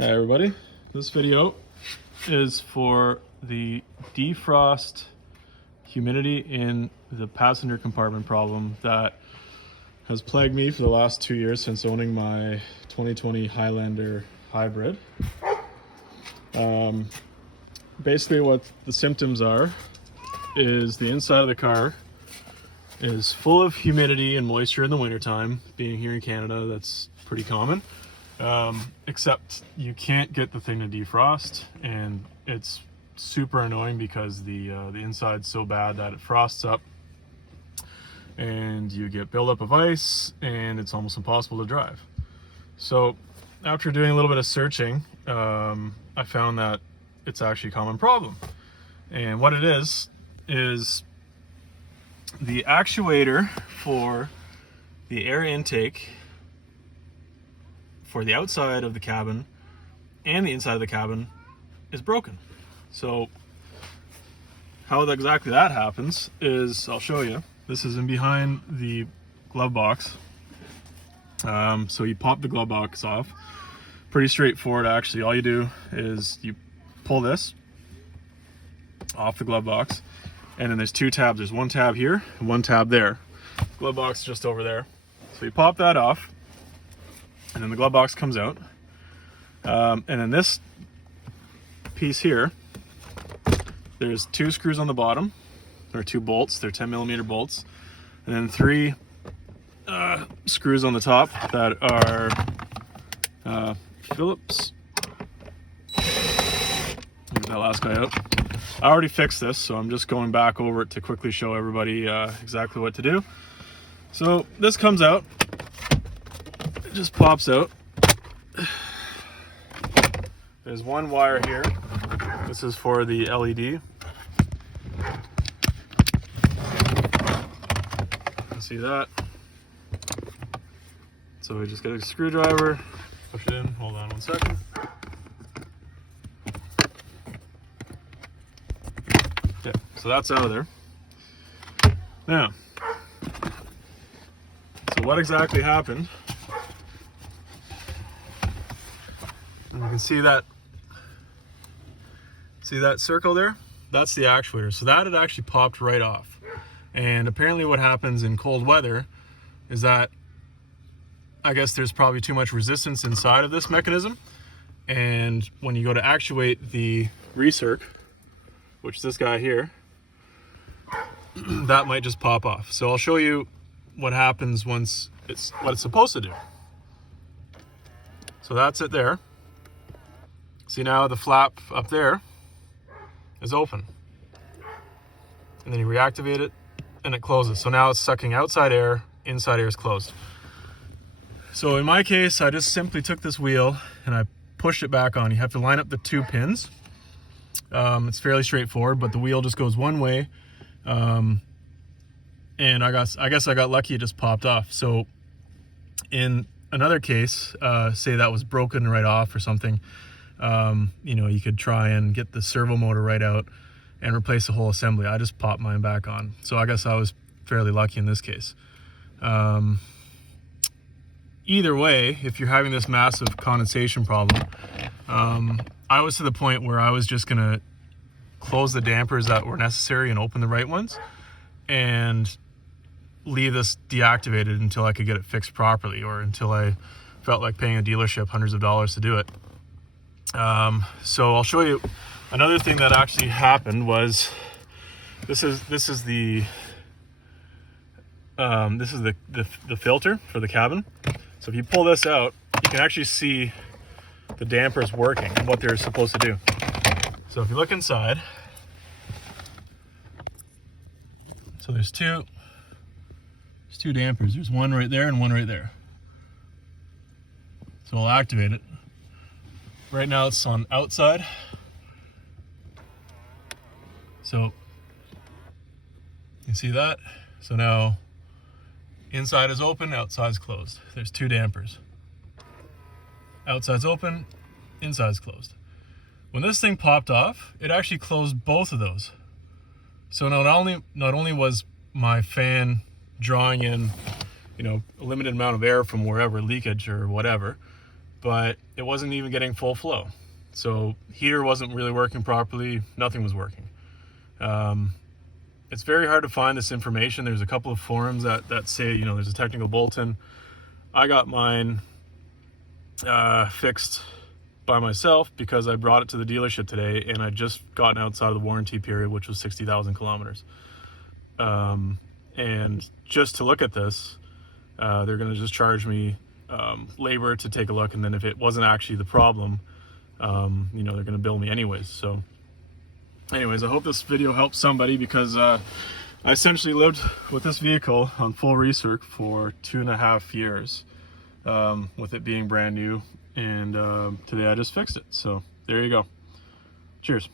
Hi everybody, this video is for the defrost humidity in the passenger compartment problem that has plagued me for the last 2 years since owning my 2020 Highlander hybrid. Basically what the symptoms are is the inside of the car is full of humidity and moisture in the wintertime. Being here in Canada, that's pretty common. Except you can't get the thing to defrost, and it's super annoying because the inside's so bad that it frosts up and you get buildup of ice and it's almost impossible to drive. So after doing a little bit of searching, I found that it's actually a common problem. And what it is the actuator for the air intake for the outside of the cabin and the inside of the cabin is broken. So how exactly that happens is, I'll show you. This is in behind the glove box. So you pop the glove box off. Pretty straightforward actually. All you do is you pull this off the glove box, and then there's two tabs. There's one tab here and one tab there. Glove box is just over there. So you pop that off, and then the glove box comes out. And then this piece here, there's two screws on the bottom. There are two bolts, they're 10mm bolts. And then three screws on the top that are Phillips. Get that last guy out. I already fixed this, so I'm just going back over it to quickly show everybody exactly what to do. So this comes out. It just pops out. There's one wire here. This is for the LED. You can see that. So we just get a screwdriver, push it in. Hold on one second. Yeah, so that's out of there. Now, so what exactly happened? And you can see that circle there? That's the actuator. So that had actually popped right off. And apparently what happens in cold weather is that I guess there's probably too much resistance inside of this mechanism. And when you go to actuate the recirc, which is this guy here, that might just pop off. So I'll show you what happens once it's what it's supposed to do. So that's it there. See, now the flap up there is open. And then you reactivate it and it closes. So now it's sucking outside air, inside air is closed. So in my case, I just simply took this wheel and I pushed it back on. You have to line up the two pins. It's fairly straightforward, but the wheel just goes one way. And I guess I got lucky, it just popped off. So in another case, say that was broken right off or something, you know, you could try and get the servo motor right out and replace the whole assembly. I just popped mine back on. So I guess I was fairly lucky in this case. Either way, if you're having this massive condensation problem, I was to the point where I was just gonna close the dampers that were necessary and open the right ones and leave this deactivated until I could get it fixed properly, or until I felt like paying a dealership hundreds of dollars to do it. So I'll show you another thing that actually happened. Was this is the filter for the cabin. So if you pull this out, you can actually see the dampers working and what they're supposed to do. So if you look inside, so there's two dampers. There's one right there and one right there. So I'll activate it. Right now it's on outside. So you see that? So now inside is open, outside's closed. There's two dampers. Outside's open, inside's closed. When this thing popped off, it actually closed both of those. So not only was my fan drawing in, you know, a limited amount of air from wherever, leakage or whatever, but it wasn't even getting full flow. So heater wasn't really working properly, nothing was working. It's very hard to find this information. There's a couple of forums that say, you know, there's a technical bulletin. I got mine fixed by myself because I brought it to the dealership today and I just gotten outside of the warranty period, which was 60,000 kilometers. And just to look at this, they're going to just charge me labor to take a look, and then if it wasn't actually the problem, you know, they're going to bill me anyways. So anyways, I hope this video helps somebody, because I essentially lived with this vehicle on full recirc for 2.5 years, with it being brand new, and today I just fixed it. So there you go. Cheers.